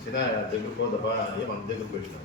ಸಿನಾ దగ్గరకు పోదప్పా ఏం అంత దగ్గర పెట్టినా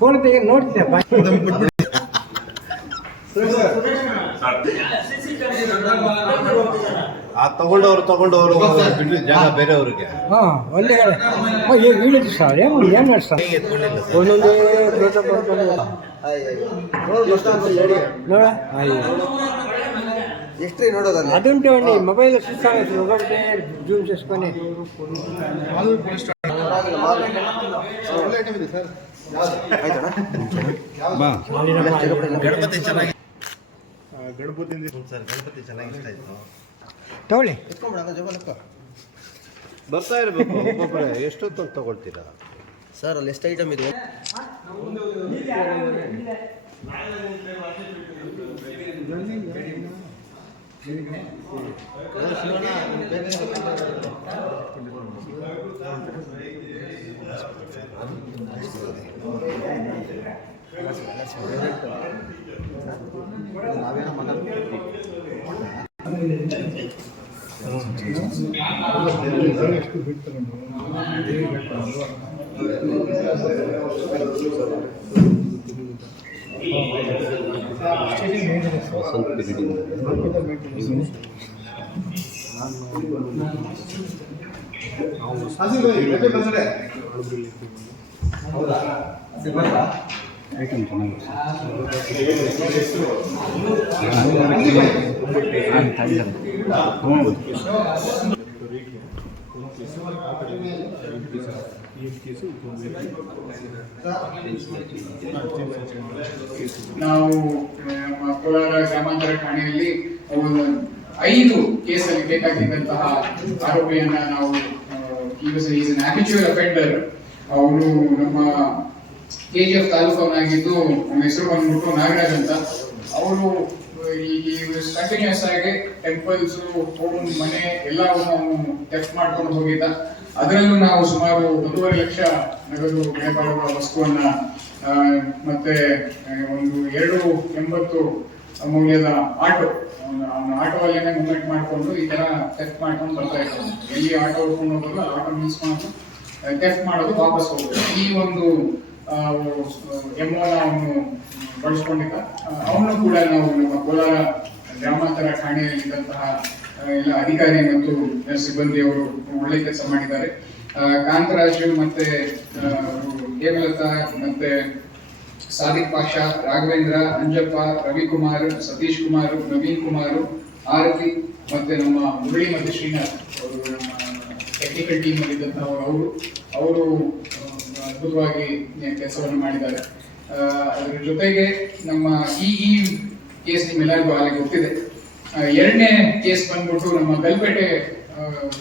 ಫೋನ್ ತೆಗೆ ನೋಡ್ತೀಯ ಆ ತಗೊಂಡವ್ರು ತಗೊಂಡವ್ರು ಬಿಟ್ಟು ಜಾಗ ಬೇರೆಯವ್ರಿಗೆ ಹಾಂ ಒಳ್ಳೆ ಹೇಳಿದ್ರು ಸರ್ ಏನು ಏನು ಹೇಳಿ ಸರ್ ಎತ್ಕೊಂಡಿಲ್ಲ ಒಂದೊಂದೇ ಪ್ರೋಟೋಕಾಲ್ ನೋಡ ಎಷ್ಟ್ರಿ ನೋಡೋದಲ್ಲ అదుంటే అండి మొబైల్ చూస్తాను ఒకటి జూమ్ చేసుకొని ಗಣಪತಿ ಚೆನ್ನಾಗಿ ಗಣಪತಿ ಸರ್ ಗಣಪತಿ ಚೆನ್ನಾಗಿ ಇಷ್ಟ ಆಯ್ತು ತಗೊಳ್ಳಿ ಎತ್ಕೊಂಬಿಡ ಜೋಬಲಕ್ಕ ಬರ್ತಾ ಇರಬೇಕು ಒಬ್ಬೊಬ್ಬರೇ ಎಷ್ಟೊತ್ತು ತಗೊಳ್ತೀರಾ ಸರ್ ಅಲ್ಲಿ ಎಷ್ಟು ಐಟಮ್ ಇದೆ ನಾವೇನ ಮಾತಾಡ್ತೀವಿ ಐಟಮ್ ಚೆನ್ನಾಗಿದೆ ನಾವು ಕೋಲಾರ ಗ್ರಾಮಾಂತರ ಠಾಣೆಯಲ್ಲಿ ಐದು ಕೇಸಲ್ಲಿ ಬೇಕಾಗಿದ್ದಂತಹ ಆರೋಪಿಯನ್ನ ನಾವು ಈಸ್ ಅನ್ ಹ್ಯಾಬಿಚುವಲ್ ಅಫೆಂಡರ್ ಅವನು ನಮ್ಮ ಕೆ ಜಿ ಎಫ್ ತಾಲೂಕವನಾಗಿದ್ದು ನಮ್ಮ ಹೆಸರು ಬಂದ್ಬಿಟ್ಟು ನಾಗರಾಜ್ ಅಂತ. ಅವರು ಈ ಕಂಟಿನ್ಯೂಸ್ ಆಗಿ ಟೆಂಪಲ್ಸ್ ಹೋಮ್ ಮನೆ ಎಲ್ಲವನ್ನು ಟೆಸ್ಟ್ ಮಾಡ್ಕೊಂಡು ಹೋಗಿದ್ದ. ಅದರಲ್ಲೂ ನಾವು ಸುಮಾರು ಒಂದೂವರೆ ಲಕ್ಷ ನಗದು ನೇಪಾಳಗಳ ವಸ್ತುವನ್ನ ಮತ್ತೆ ಒಂದು ಎರಡು ಎಂಬತ್ತು ಮೌಲ್ಯದ ಆಟೋ ಆಟೋ ಆಟೋವಲ್ಲೇನೆ ಮೂವ್ಮೆಂಟ್ ಮಾಡಿಕೊಂಡು ಈ ತರ ಟೆಸ್ಟ್ ಮಾಡ್ಕೊಂಡು ಬರ್ತಾ ಇದ್ದಾರೆ. ಎಲ್ಲಿ ಆಟೋ ಹೊಡ್ಕೊಂಡು ಹೋಗೋದು ಆಟೋ ನಿಲ್ಸ್ಕೊಂಡು ಟೆಸ್ಟ್ ಮಾಡೋದು ವಾಪಸ್ ಹೋಗ್ಬೋದು. ಈ ಒಂದು ಅವನು ಬಳಸ್ಕೊಂಡಿದ್ದ ಅವನು ಕೂಡ ನಾವು ನಮ್ಮ ಕೋಲಾರ ಗ್ರಾಮಾಂತರ ಠಾಣೆಯಲ್ಲಿದ್ದಂತಹ ಆ, ಎಲ್ಲ ಅಧಿಕಾರಿ ಮತ್ತು ಸಿಬ್ಬಂದಿಯವರು ಒಳ್ಳೆ ಕೆಲಸ ಮಾಡಿದ್ದಾರೆ. ಕಾಂತರಾಜು ಮತ್ತೆ ಹೇಮಲತಾ ಮತ್ತೆ ಸಾದಿಕ್ ಪಾಷಾ, ರಾಘವೇಂದ್ರ, ಅಂಜಪ್ಪ, ರವಿಕುಮಾರ್, ಸತೀಶ್ ಕುಮಾರ್ ನವೀನ್ ಕುಮಾರ್, ಆರತಿ ಮತ್ತೆ ನಮ್ಮ ಮುರಳಿ ಮತ್ತು ಶ್ರೀನಾಥ್ ಅವರು ನಮ್ಮ ಟೆಕ್ನಿಕಲ್ ಟೀಮ್ ಅಲ್ಲಿ ಅವರು ಅವರು ಅದ್ಭುತವಾಗಿ ಕೆಲಸವನ್ನು ಮಾಡಿದ್ದಾರೆ. ಅದರ ಜೊತೆಗೆ ನಮ್ಮ ಈ ಈ ಕೇಸ್ ನಿಮ್ಮೆಲ್ಲರಿಗೂ ಆಗಲೇ ಗೊತ್ತಿದೆ ಎರಡನೇ ಕೇಸ್ ಬಂದ್ಬಿಟ್ಟು ನಮ್ಮ ಗಲ್ಪೇಟೆ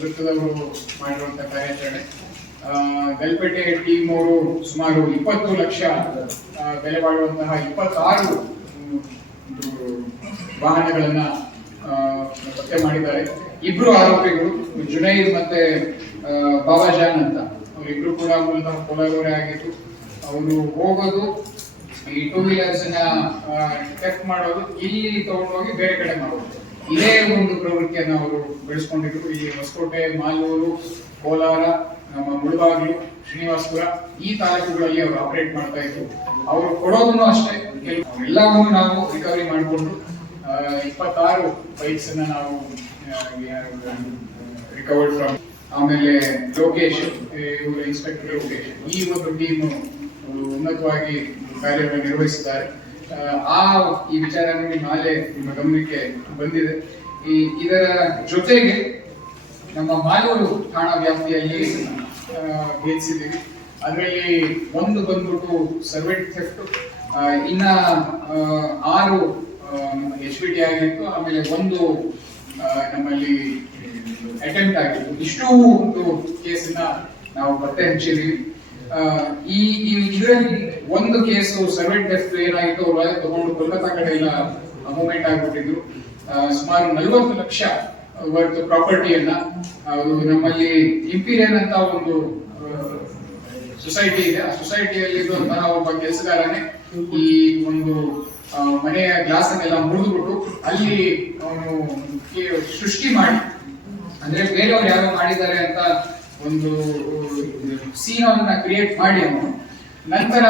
ವೃತ್ತದವರು ಮಾಡಿರುವಂತ ಕಾರ್ಯಾಚರಣೆ. ಗಲ್ಪೇಟೆ ಟೀಮ್ ಅವರು ಸುಮಾರು ಇಪ್ಪತ್ತು ಲಕ್ಷ ಬೆಲೆ ಬಾಳುವಂತಹ ಇಪ್ಪತ್ತಾರು ವಾಹನಗಳನ್ನ ಪತ್ತೆ ಮಾಡಿದ್ದಾರೆ. ಇಬ್ರು ಆರೋಪಿಗಳು, ಜುನೈದ್ ಮತ್ತೆ ಬಾಬಾಜಾನ್ ಅಂತ. ಅವರಿಬ್ರು ಕೂಡ ಮೂಲತಃ ಕೋಲಾರವರೇ ಆಗಿತ್ತು ಅವರು ಹೋಗೋದು ಈ ಟೂ ವೀಲರ್ಸ್ನ ಟೆಸ್ಟ್ ಮಾಡೋದು ಇಲ್ಲಿ ತಗೊಂಡೋಗಿ ಬೇರೆ ಕಡೆ ಮಾಡೋದು. ಇದೇ ಒಂದು ಪ್ರವೃತ್ತಿಯನ್ನು ಅವರು ಬೆಳೆಸ್ಕೊಂಡಿದ್ರು. ಈ ಹೊಸಕೋಟೆ, ಮಾಲೂರು, ಕೋಲಾರ, ನಮ್ಮ ಮುಳಬಾಗಿಲು ಶ್ರೀನಿವಾಸಪುರ, ಈ ತಾಲೂಕುಗಳಲ್ಲಿ ಅವರು ಆಪರೇಟ್ ಮಾಡ್ತಾ ಇದ್ರು. ಅವರು ಕೊಡೋದನ್ನು ಅಷ್ಟೇ. ಎಲ್ಲವನ್ನು ನಾವು ರಿಕವರಿ ಮಾಡಿಕೊಂಡು ಇಪ್ಪತ್ತಾರು ಬೈಕ್ಸ್ ಅನ್ನ ನಾವು ರಿಕವರ್ಡ್ ಫ್ರಮ್ ಆಮೇಲೆ ಲೋಕೇಶ್, ಇವರು ಇನ್ಸ್ಪೆಕ್ಟರ್ ಲೋಕೇಶ್. ಈ ಒಂದು ಟೀಮ್ ಉನ್ನತವಾಗಿ ಕಾರ್ಯವನ್ನು ನಿರ್ವಹಿಸಿದ್ದಾರೆ. ಆ, ಈ ವಿಚಾರ ನಾಳೆ ನಿಮ್ಮ ಗಮನಕ್ಕೆ ಬಂದಿದೆ. ಈ ಇದರ ಜೊತೆಗೆ ನಮ್ಮ ಮಾಲೂರು ಠಾಣಾ ವ್ಯಾಪ್ತಿಯಲ್ಲಿ ಭೇದಿಸಿದ್ದೀವಿ ಅದರಲ್ಲಿ ಒಂದು ಬಂದ್ಬಿಟ್ಟು ಸರ್ವೆಂಟ್ ಥೆಫ್ಟ್ ಇನ್ನ ಆರು ಎಚ್ ಪಿ ಟಿ ಆಗಿತ್ತು. ಆಮೇಲೆ ಒಂದು ನಮ್ಮಲ್ಲಿ ಅಟೆಂಪ್ಟ್ ಆಗಿತ್ತು. ಇಷ್ಟು ಒಂದು ಕೇಸನ್ನ ನಾವು ಪತ್ತೆ ಹಚ್ಚಿದೀವಿ ಆ, ಈ ಇದರಲ್ಲಿ ಒಂದು ಕೇಸು ಸೆವೆನ್ ಡೆಫ್ಟ್ ಏನಾಗಿತ್ತು ರಾಯಲ್ ತಗೊಂಡು ಕೋಲ್ಕತ್ತಾ ಕಡೆ ಎಲ್ಲ ಮೂವ್ಮೆಂಟ್ ಆಗಿಬಿಟ್ಟಿದ್ರು. ಸುಮಾರು ನಲವತ್ತು ಲಕ್ಷ ವರ್ತ್ ಪ್ರಾಪರ್ಟಿಯನ್ನ ನಮ್ಮಲ್ಲಿ ಇಂಪೀರಿಯನ್ ಅಂತ ಒಂದು ಸೊಸೈಟಿ ಇದೆ. ಆ ಸೊಸೈಟಿಯಲ್ಲಿ ಒಬ್ಬ ಕೆಲಸಗಾರನೇ ಈ ಒಂದು ಮನೆಯ ಗ್ಲಾಸ್ ಅನ್ನೆಲ್ಲ ಮುರಿದ್ಬಿಟ್ಟು ಅಲ್ಲಿ ಅವನು ಸೃಷ್ಟಿ ಮಾಡಿ. ಅಂದ್ರೆ ಬೇರೆಯವ್ರು ಯಾರು ಮಾಡಿದ್ದಾರೆ ಅಂತ ಒಂದು ಸೀನವನ್ನ ಕ್ರಿಯೇಟ್ ಮಾಡಿ ಅವನು ನಂತರ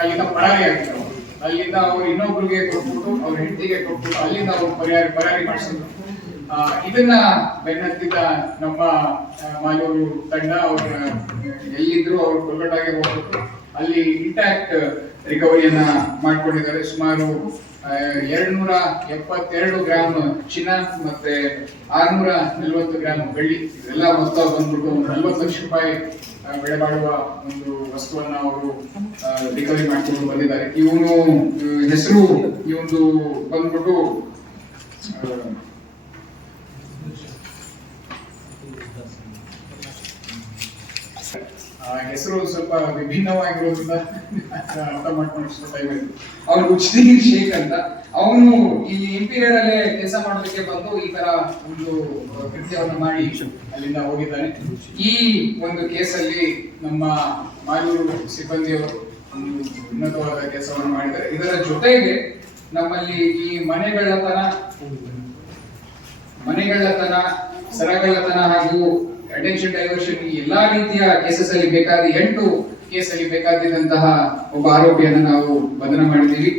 ಅಲ್ಲಿಂದ ಪರಾರಿ ಆಗ್ತಾರೆ. ಅಲ್ಲಿಂದ ಅವ್ರು ಇನ್ನೊಬ್ರಿಗೆ ಕೊಟ್ಬಿಟ್ಟು, ಅವ್ರ ಹೆಂಡತಿಗೆ ಕೊಟ್ಬಿಟ್ಟು ಅಲ್ಲಿಂದ ಅವ್ರು ಪರಾರಿ ಪರಾರಿ ಮಾಡಿಸಿದ್ರು ಇದನ್ನ ಬೆನ್ನತ್ತಿದ್ದ ನಮ್ಮ ಮಾಜೂರು ತಂಡ ಅವ್ರ, ಎಲ್ಲಿದ್ರು ಅವ್ರು ಕೋಲ್ಕತ್ತಾಗೆ ಹೋಗ್ಬಿಟ್ಟು ಅಲ್ಲಿ ಇಂಟ್ಯಾಕ್ಟ್ ರಿಕವರಿಯನ್ನ ಮಾಡಿಕೊಂಡಿದ್ದಾರೆ. ಸುಮಾರು ಎರಡ್ನೂರ ಎಪ್ಪತ್ತೆರಡು ಗ್ರಾಮ್ ಚಿನ್ನ ಮತ್ತೆ ಆರ್ನೂರ ನಲವತ್ತು ಗ್ರಾಮ್ ಬೆಳ್ಳಿ ಇದೆಲ್ಲ ಮೊತ್ತ ಬಂದ್ಬಿಟ್ಟು ನಲ್ವತ್ತು ಲಕ್ಷ ರೂಪಾಯಿ ಬೆಳೆ ಬಾಳುವ ಒಂದು ವಸ್ತುವನ್ನ ಅವರು ರಿಕವರಿ ಮಾಡಿಕೊಂಡು ಬಂದಿದ್ದಾರೆ. ಇವನು ಹೆಸರು ಇವನು ಬಂದ್ಬಿಟ್ಟು ಆ, ಆ ಹೆಸರು ಸ್ವಲ್ಪ ವಿಭಿನ್ನವಾಗಿರೋದ್ರಿಂದ ಅರ್ಥ ಮಾಡ್ಕೊಂಡು ಸ್ವಲ್ಪ ಅವ್ನು ಉಚ್ದೀರ್ ಶೇಖ್ ಅಂತ. ಅವನು ಈ ಇಂಪೀರಿಯರ್ ಅಲ್ಲೇ ಕೆಲಸ ಮಾಡೋದಕ್ಕೆ ಬಂದು ಈ ತರ ಒಂದು ಕೃತ್ಯವನ್ನು ಮಾಡಿ ಅಲ್ಲಿಂದ ಹೋಗಿದ್ದಾನೆ. ಈ ಒಂದು ಕೇಸಲ್ಲಿ ನಮ್ಮ ಮಾಲೂರು ಸಿಬ್ಬಂದಿಯವರು ಒಂದು ಉನ್ನತವಾದ ಕೆಲಸವನ್ನು ಮಾಡಿದ್ದಾರೆ. ಇದರ ಜೊತೆಗೆ ನಮ್ಮಲ್ಲಿ ಈ ಮನೆಗಳತನ ಮನೆಗಳತನ ಸರಗಳತನ ಹಾಗೂ ಅಟೆನ್ಷನ್ ಡೈವರ್ಷನ್ ಈ ಎಲ್ಲಾ ರೀತಿಯ ಕೇಸಸ್ ಅಲ್ಲಿ ಬೇಕಾದ ಎಂಟು ಕೇಸಲ್ಲಿ ಬೇಕಾದಂತಹ ಒಬ್ಬ ಆರೋಪಿಯನ್ನು ನಾವು ಬಂಧನ ಮಾಡಿದ್ದೀವಿ.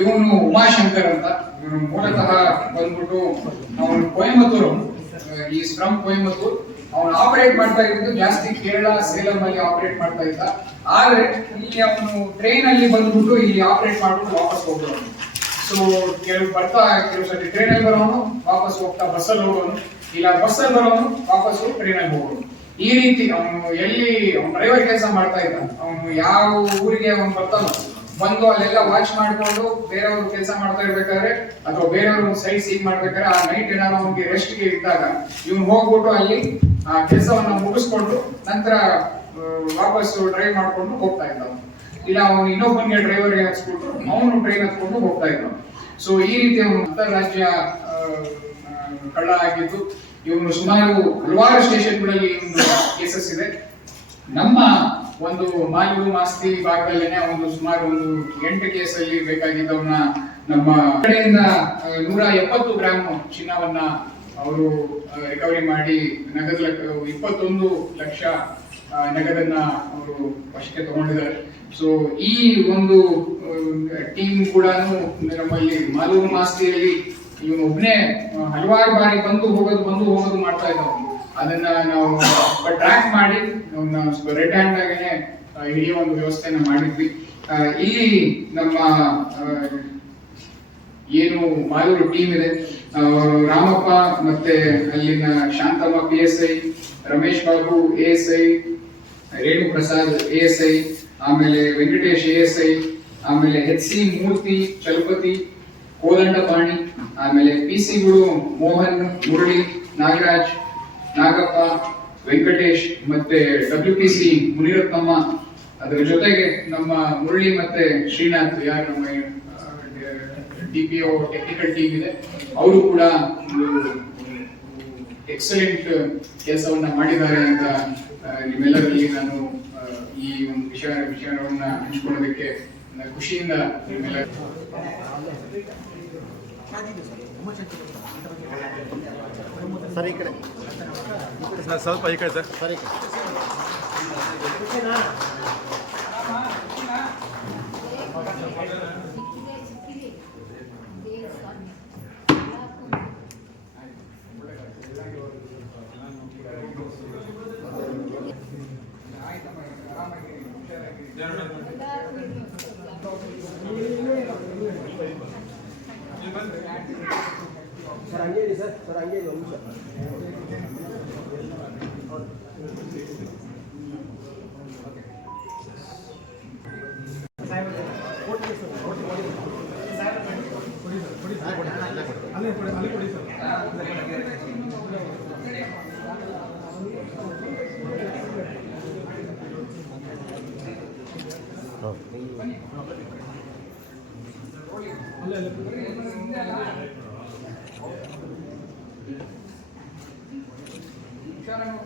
ಇವನು ಉಮಾಶಂಕರ್ ಅಂತ. ಇವನು ಮೂಲತಃ ಬಂದ್ಬಿಟ್ಟು ಅವನು ಕೊಯಮತ್ತೂರು ಈ ಫ್ರಮ್ ಕೊಯಮತ್ತೂರ್ ಅವನು ಆಪರೇಟ್ ಮಾಡ್ತಾ ಇದ್ದು ಜಾಸ್ತಿ ಕೇರಳ, ಸೇಲಂ ಅಲ್ಲಿ ಆಪರೇಟ್ ಮಾಡ್ತಾ ಇದ್ದ. ಆದ್ರೆ ಇಲ್ಲಿ ಅವನು ಟ್ರೈನ್ ಅಲ್ಲಿ ಬಂದ್ಬಿಟ್ಟು ಇಲ್ಲಿ ಆಪರೇಟ್ ಮಾಡ್ಬಿಟ್ಟು ವಾಪಸ್ ಹೋಗ್ಬಿಡೋನು ಸೊ ಕೆಲವು ಬರ್ತಾ, ಕೆಲವು ಸರ್ತಿ ಟ್ರೈನ್ ಅಲ್ಲಿ ಬರೋನು, ವಾಪಸ್ ಹೋಗ್ತಾ ಬಸ್ಸಲ್ಲಿ ಹೋಗೋನು. ಇಲ್ಲ ಬಸ್ಸಲ್ಲಿ ಬರೋನು ವಾಪಸ್ಸು ಟ್ರೈನಲ್ಲಿ ಹೋಗೋನು ಈ ರೀತಿ ಅವನು ಎಲ್ಲಿ ಅವ್ನು ಡ್ರೈವರ್ ಕೆಲಸ ಮಾಡ್ತಾ ಇದ್ದ ಅವನು ಯಾವ ಊರಿಗೆ ಅವನು ಬರ್ತಾನೋ, ಬಂದು ಅಲ್ಲೆಲ್ಲ ವಾಚ್ ಮಾಡ್ಕೊಂಡು ಬೇರೆಯವರು ಕೆಲಸ ಮಾಡ್ತಾ ಇರ್ಬೇಕಾದ್ರೆ, ಅಥವಾ ಬೇರೆಯವರು ಸೈಡ್ ಸೀನ್ ಮಾಡ್ಬೇಕಾದ್ರೆ ಆ ನೈಟ್ ಏನಾದ್ರು ಅವನಿಗೆ ರೆಸ್ಟ್ಗೆ ಇದ್ದಾಗ, ಇವನು ಹೋಗ್ಬಿಟ್ಟು ಅಲ್ಲಿ ಆ ಕೆಲಸವನ್ನ ಮುಗಿಸ್ಕೊಂಡು ನಂತರ ವಾಪಸ್ ಡ್ರೈವ್ ಮಾಡ್ಕೊಂಡು ಹೋಗ್ತಾ ಇದ್ದ ಅವ್ನು. ಇಲ್ಲ, ಅವನು ಇನ್ನೊಬ್ಬನಿಗೆ ಡ್ರೈವರ್ ಹಚ್ಬಿಟ್ಟು, ಅವನು ಟ್ರೈನ್ ಹತ್ಕೊಂಡು ಹೋಗ್ತಾ ಇದ್ದ ಸೊ ಈ ರೀತಿ ಅವನು ಅಂತಾರಾಜ್ಯ ಕಳ್ಳ ಆಗಿದ್ದು ಇವನು ಸುಮಾರು ಹಲವಾರು ಸ್ಟೇಷನ್ಗಳಲ್ಲಿ ಕೇಸಸ್ ಇದೆ. ನಮ್ಮ ಒಂದು ಮಾಲೂರು ಮಾಸ್ತಿ ಭಾಗದಲ್ಲೇನೆ ಒಂದು ಸುಮಾರು ಒಂದು ಎಂಟು ಕೇಸಲ್ಲಿ ಬೇಕಾಗಿದ್ದವನ್ನ ನಮ್ಮ ಕಡೆಯಿಂದ ನೂರ ಎಪ್ಪತ್ತು ಗ್ರಾಮ್ ಚಿನ್ನವನ್ನ ಅವರು ರಿಕವರಿ ಮಾಡಿ ನಗದು ಇಪ್ಪತ್ತೊಂದು ಲಕ್ಷ ನಗದನ್ನ ಅವರು ವಶಕ್ಕೆ ತಗೊಂಡಿದ್ದಾರೆ. ಸೊ ಈ ಒಂದು ಟೀಮ್ ಕೂಡ ನಮ್ಮಲ್ಲಿ ಮಾಲೂರು ಮಾಸ್ತಿಯಲ್ಲಿ ಇವನು ಒಬ್ಬನೇ ಹಲವಾರು ಬಾರಿ ಬಂದು ಹೋಗೋದು ಬಂದು ಹೋಗೋದು ಮಾಡ್ತಾ ಇದ್ದ ಅವ್ನು. ಅದನ್ನ ನಾವು ಟ್ರ್ಯಾಕ್ ಮಾಡಿ ರೆಡ್ ಹ್ಯಾಂಡ್ ಆಗೇನೆ ಹಿಡಿಯೋ ಒಂದು ವ್ಯವಸ್ಥೆನ ಮಾಡಿದ್ವಿ ಇಲ್ಲಿ ನಮ್ಮ ಏನು ಮಾಯೂರು ಟೀಮ್ ಇದೆ ರಾಮಪ್ಪ ಮತ್ತೆ ಅಲ್ಲಿನ Shanthamma P S I Ramesh Babu A S I Renu Prasad A S I ಆಮೇಲೆ ವೆಂಕಟೇಶ್ ಎ ಎಸ್ ಐ ಆಮೇಲೆ ಎಚ್ ಸಿ ಮೂರ್ತಿ, ಚಲಪತಿ ಕೋದಂಡಪಾಣಿ ಆಮೇಲೆ ಪಿ ಸಿ ಗುರು ಮೋಹನ್, ಮುರಳಿ, ನಾಗರಾಜ್, ನಾಗಪ್ಪ, ವೆಂಕಟೇಶ್, ಮತ್ತೆ ಡಬ್ಲ್ಯೂ ಪಿ ಸಿ ಮುನಿರತ್ನಮ್ಮ, ಅದರ ಜೊತೆಗೆ ನಮ್ಮ ಮುರಳಿ ಮತ್ತೆ ಶ್ರೀನಾಥ್, ಯಾರು ನಮ್ಮ D P O technical team ಇದೆ, ಅವರು ಕೂಡ ಎಕ್ಸಲೆಂಟ್ ಕೆಲಸವನ್ನ ಮಾಡಿದ್ದಾರೆ ಅಂತ ನಿಮ್ಮೆಲ್ಲರಲ್ಲಿ ನಾನು ಈ ಒಂದು ವಿಷಯ ವಿಷಯವನ್ನ ಹಂಚ್ಕೊಳ್ಳೋದಕ್ಕೆ ಖುಷಿಯಿಂದ ನಿಮ್ಮೆಲ್ಲ ಸರ್ ಈ ಕಡೆ. ಸರ್ ಸ್ವಲ್ಪ ಈ ಕಡೆ ಸರ್. ಸರ್ ಈ ಕಡೆ. ಸರ್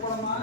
போடமா